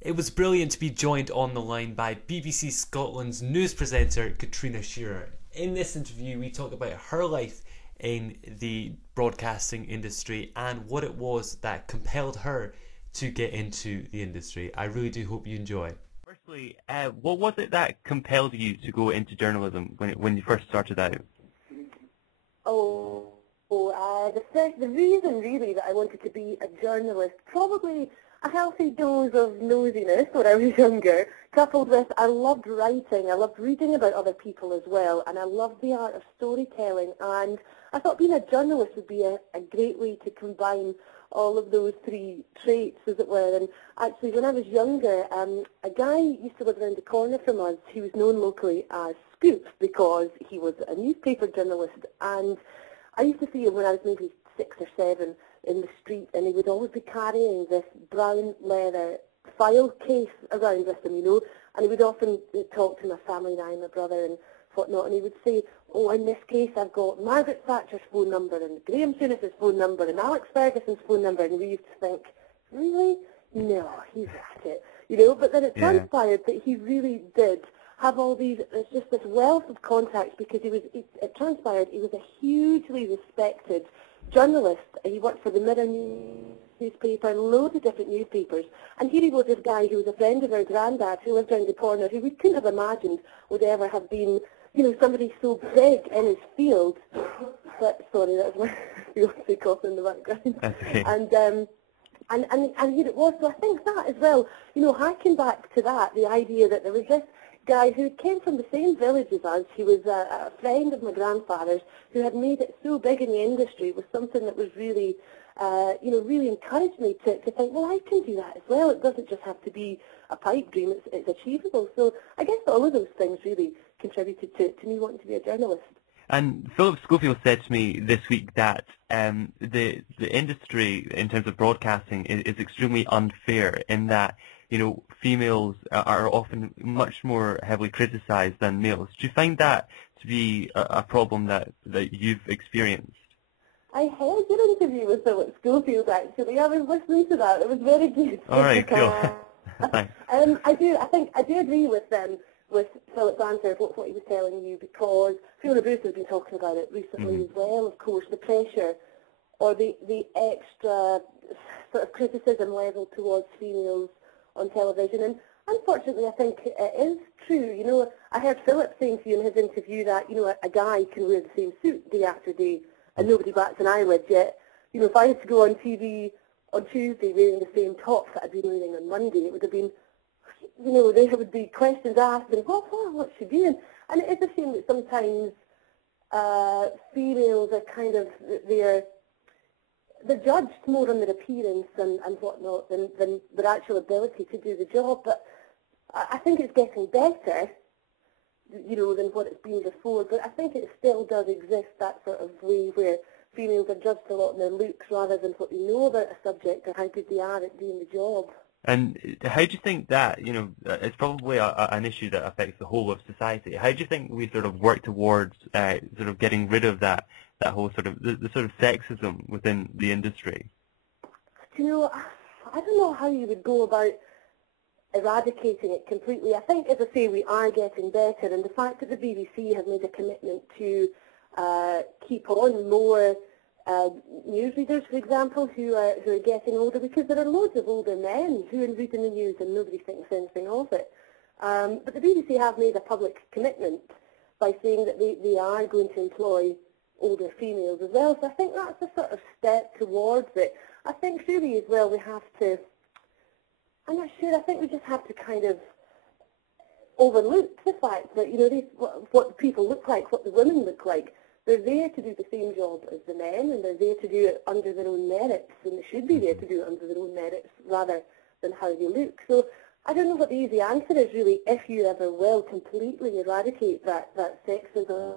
It was brilliant to be joined on the line by BBC Scotland's news presenter Catriona Shearer. In this interview, we talk about her life in the broadcasting industry and what it was that compelled her to get into the industry. I really do hope you enjoy. Firstly, what was it that compelled you to go into journalism when you first started out? The reason really that I wanted to be a journalist, probably a healthy dose of nosiness when I was younger, coupled with I loved writing, I loved reading about other people as well, and I loved the art of storytelling, and I thought being a journalist would be a great way to combine all of those three traits, as it were. And actually, when I was younger, a guy used to live around the corner from us who was known locally as Scoop because he was a newspaper journalist, and I used to see him when I was maybe 6 or 7 in the street, and he would always be carrying this brown leather file case around with him, and he would often talk to my family and I and my brother and whatnot, and he would say, oh, in this case I've got Margaret Thatcher's phone number and Graham Souness's phone number and Alex Ferguson's phone number, and we used to think, really? No, he's at it, but then it transpired that he really did have all these, it's just this wealth of contacts because it transpired he was a hugely respected journalist. He worked for the Mirror newspaper, loads of different newspapers, and here he was, this guy who was a friend of our granddad who lived around the corner, who we couldn't have imagined would ever have been, somebody so big in his field. But, sorry, that's my fiancé coughing in the background. Okay. And here it was. So I think that as well, harking back to that, the idea that there was this guy who came from the same village as us. He was a friend of my grandfather's who had made it so big in the industry, was something that was really, really encouraged me to think, well, I can do that as well. It doesn't just have to be a pipe dream. It's achievable. So I guess all of those things really contributed to me wanting to be a journalist. And Philip Schofield said to me this week that the industry in terms of broadcasting is extremely unfair in that females are often much more heavily criticised than males. Do you find that to be a problem that you've experienced? I heard your interview with Philip Schofield, actually. I was listening to that. It was very good. All right, cool. Thanks. I do agree with Philip's answer of what he was telling you, because Fiona Bruce has been talking about it recently as well, of course, the pressure or the extra sort of criticism level towards females on television. And unfortunately, I think it is true. I heard Philip saying to you in his interview that, a guy can wear the same suit day after day and nobody bats an eyelid, yet, if I had to go on TV on Tuesday wearing the same top that I'd been wearing on Monday, it would have been, there would be questions asked and, what's she doing? And it is a shame that sometimes females are kind of, they're judged more on their appearance and whatnot than their actual ability to do the job. But I think it's getting better, than what it's been before. But I think it still does exist, that sort of way where females are judged a lot on their looks rather than what they know about a subject or how good they are at doing the job. And how do you think that, it's probably an issue that affects the whole of society. How do you think we sort of work towards sort of getting rid of that whole sort of, the sort of sexism within the industry? I don't know how you would go about eradicating it completely. I think, as I say, we are getting better, and the fact that the BBC have made a commitment to keep on more newsreaders, for example, who are getting older, because there are loads of older men who are reading the news and nobody thinks anything of it. But the BBC have made a public commitment by saying that they are going to employ older females as well. So I think that's a sort of step towards it. I think really as well we have to, I'm not sure, I think we just have to kind of overlook the fact that, what people look like, what the women look like. They're there to do the same job as the men, and they're there to do it under their own merits, and they should be there to do it under their own merits rather than how they look. So I don't know what the easy answer is really, if you ever will completely eradicate that sexism,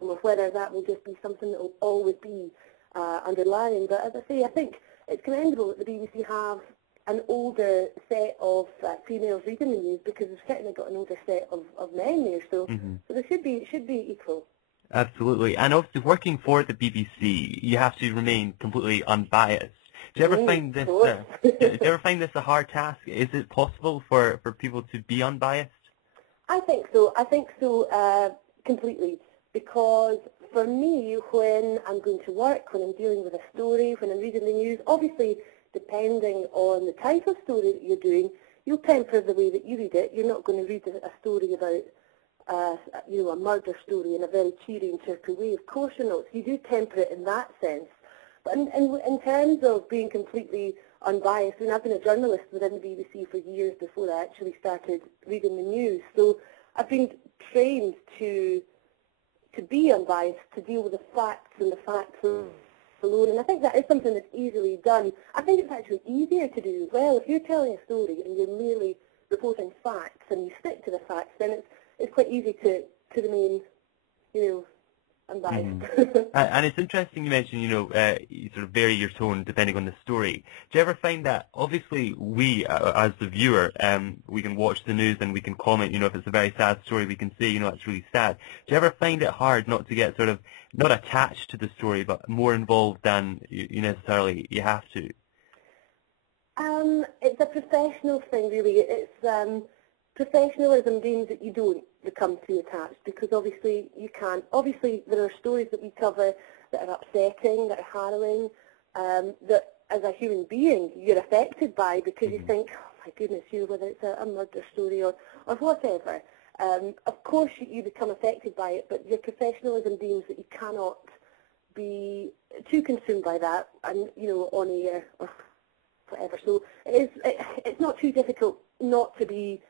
or whether that will just be something that will always be underlying. But as I say, I think it's commendable that the BBC have an older set of females reading the news, because they've certainly got an older set of men there. So, so there should be equal. Absolutely. And obviously working for the BBC, you have to remain completely unbiased. Do you ever find this? Do you ever find this a hard task? Is it possible for people to be unbiased? I think so. Completely. Because for me, when I'm going to work, when I'm dealing with a story, when I'm reading the news, obviously, depending on the type of story that you're doing, you'll temper the way that you read it. You're not going to read a story about, a murder story in a very cheery and chirpy way. Of course you're not. So you do temper it in that sense. But in terms of being completely unbiased, I mean, I've been a journalist within the BBC for years before I actually started reading the news. So I've been trained to be unbiased, to deal with the facts and the facts alone. And I think that is something that's easily done. I think it's actually easier to do as well. If you're telling a story and you're merely reporting facts and you stick to the facts, then it's quite easy to remain, unbiased. And it's interesting you mentioned, you sort of vary your tone depending on the story. Do you ever find that, obviously, we, as the viewer, we can watch the news and we can comment, if it's a very sad story, we can say, it's really sad. Do you ever find it hard not to get sort of, not attached to the story, but more involved than you necessarily you have to? It's a professional thing, really. It's professionalism means that you don't become too attached, because obviously you can't. Obviously there are stories that we cover that are upsetting, that are harrowing, that as a human being you're affected by, because you think, oh my goodness, whether it's a murder story or whatever. Of course you become affected by it, but your professionalism means that you cannot be too consumed by that and, on air or whatever. So it's not too difficult not to be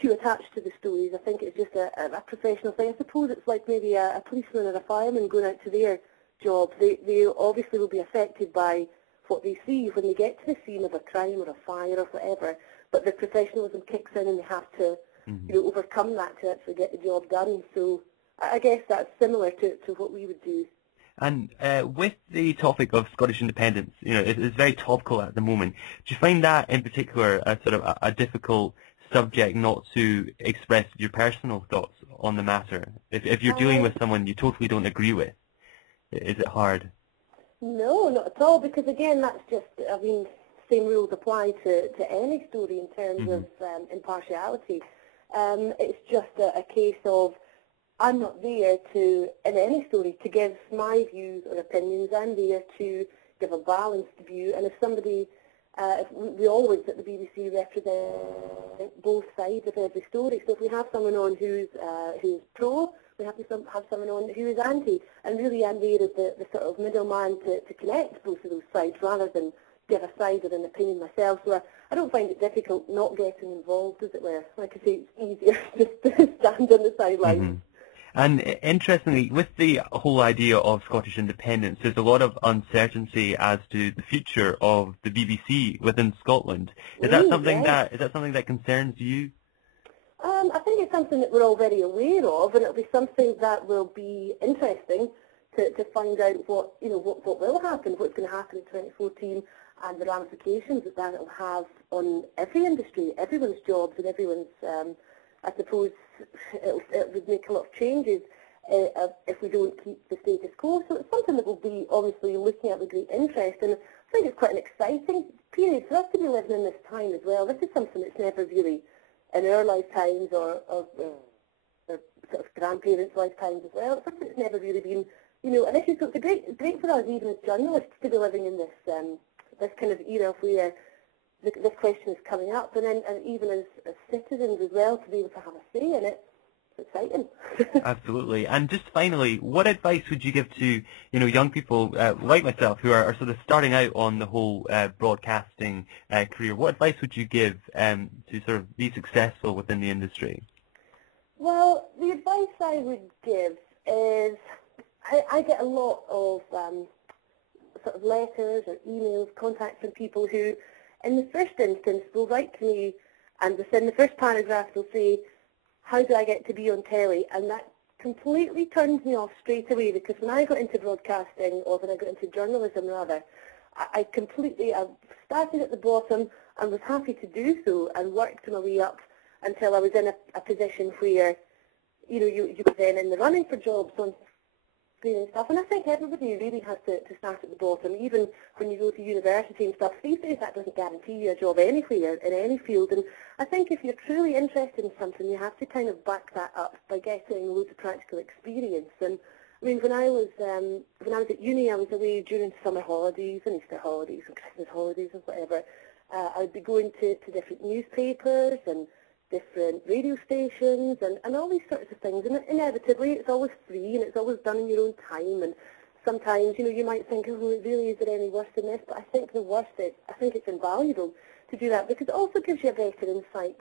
too attached to the stories. I think it's just a professional thing. I suppose it's like maybe a policeman or a fireman going out to their job. They obviously will be affected by what they see when they get to the scene of a crime or a fire or whatever, but their professionalism kicks in and they have to overcome that to actually get the job done. So I guess that's similar to what we would do. And with the topic of Scottish independence, it's very topical at the moment. Do you find that in particular a sort of a difficult subject not to express your personal thoughts on the matter? If you're dealing with someone you totally don't agree with, is it hard? No, not at all, because again, that's just, same rules apply to any story in terms of impartiality. It's just a case of, I'm not there to, in any story, to give my views or opinions. I'm there to give a balanced view, and if somebody, we always at the BBC represent both sides of every story. So if we have someone on who's pro, we have to have someone on who is anti, and really I'm there as the sort of middleman to connect both of those sides rather than give a side or an opinion myself. So I don't find it difficult not getting involved, as it were. Like I say, it's easier just to stand on the sidelines. And interestingly, with the whole idea of Scottish independence, there's a lot of uncertainty as to the future of the BBC within Scotland. Is that something that concerns you? I think it's something that we're all very aware of, and it'll be something that will be interesting to find out what will happen, what's going to happen in 2014, and the ramifications that will have on every industry, everyone's jobs, and everyone's. I suppose it would make a lot of changes if we don't keep the status quo. So it's something that we'll be obviously looking at with great interest, and I think it's quite an exciting period for us to be living in this time as well. This is something that's never really, in our lifetimes or sort of grandparents' lifetimes as well, it's something that's never really been, an issue. So it's great for us, even as journalists, to be living in this kind of era where this question is coming up, and even as citizens as well, to be able to have a say in it. It's exciting. Absolutely. And just finally, what advice would you give to young people like myself who are sort of starting out on the whole broadcasting career? What advice would you give to sort of be successful within the industry? Well, the advice I would give is I get a lot of sort of letters or emails, contacts from people who, in the first instance, will write to me, and within the first paragraph they'll say, how do I get to be on telly? And that completely turns me off straight away, because when I got into broadcasting, or when I got into journalism rather, I started at the bottom and was happy to do so, and worked my way up until I was in a position where, you were then in the running for jobs on brilliant stuff. And I think everybody really has to start at the bottom. Even when you go to university and stuff, these days that doesn't guarantee you a job anywhere, in any field. And I think if you're truly interested in something, you have to kind of back that up by getting loads of practical experience. And I mean, when I was at uni, I was away during summer holidays and Easter holidays and Christmas holidays and whatever. I would be going to different newspapers and different radio stations and all these sorts of things. And inevitably, it's always free and it's always done in your own time. And sometimes, you know, you might think, oh, really, is it any worse than this? But I think the worst is, I think it's invaluable to do that because it also gives you a better insight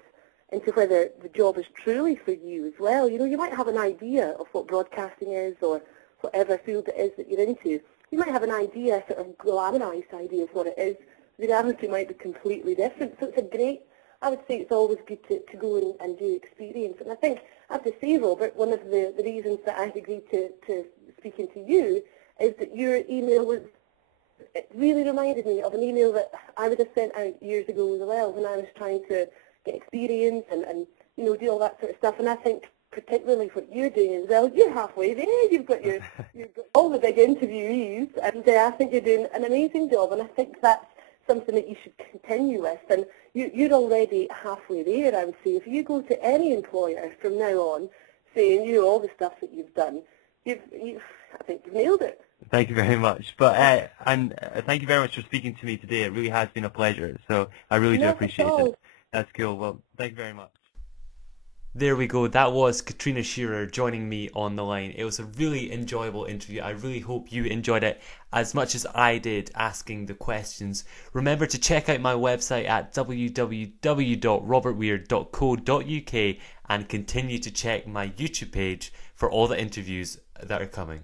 into whether the job is truly for you as well. You know, you might have an idea of what broadcasting is or whatever field it is that you're into. You might have an idea, sort of glamorised idea of what it is. The reality might be completely different. So it's a great, I would say it's always good to go and do experience. And I think, I have to say, Robert, one of the reasons that I agreed to speaking to you is that your email was, it really reminded me of an email that I would have sent out years ago as well when I was trying to get experience and you know, do all that sort of stuff. And I think particularly what you're doing as well, you're halfway there. You've got all the big interviewees, and I think you're doing an amazing job. And I think that's something that you should continue with. And you're already halfway there, I would say. If you go to any employer from now on saying, you know, all the stuff that you've done, I think you've nailed it. Thank you very much. But and thank you very much for speaking to me today. It really has been a pleasure. So I really do appreciate it. That's cool. Well, thank you very much. There we go. That was Catriona Shearer joining me on the line. It was a really enjoyable interview. I really hope you enjoyed it as much as I did asking the questions. Remember to check out my website at www.robertweir.co.uk and continue to check my YouTube page for all the interviews that are coming.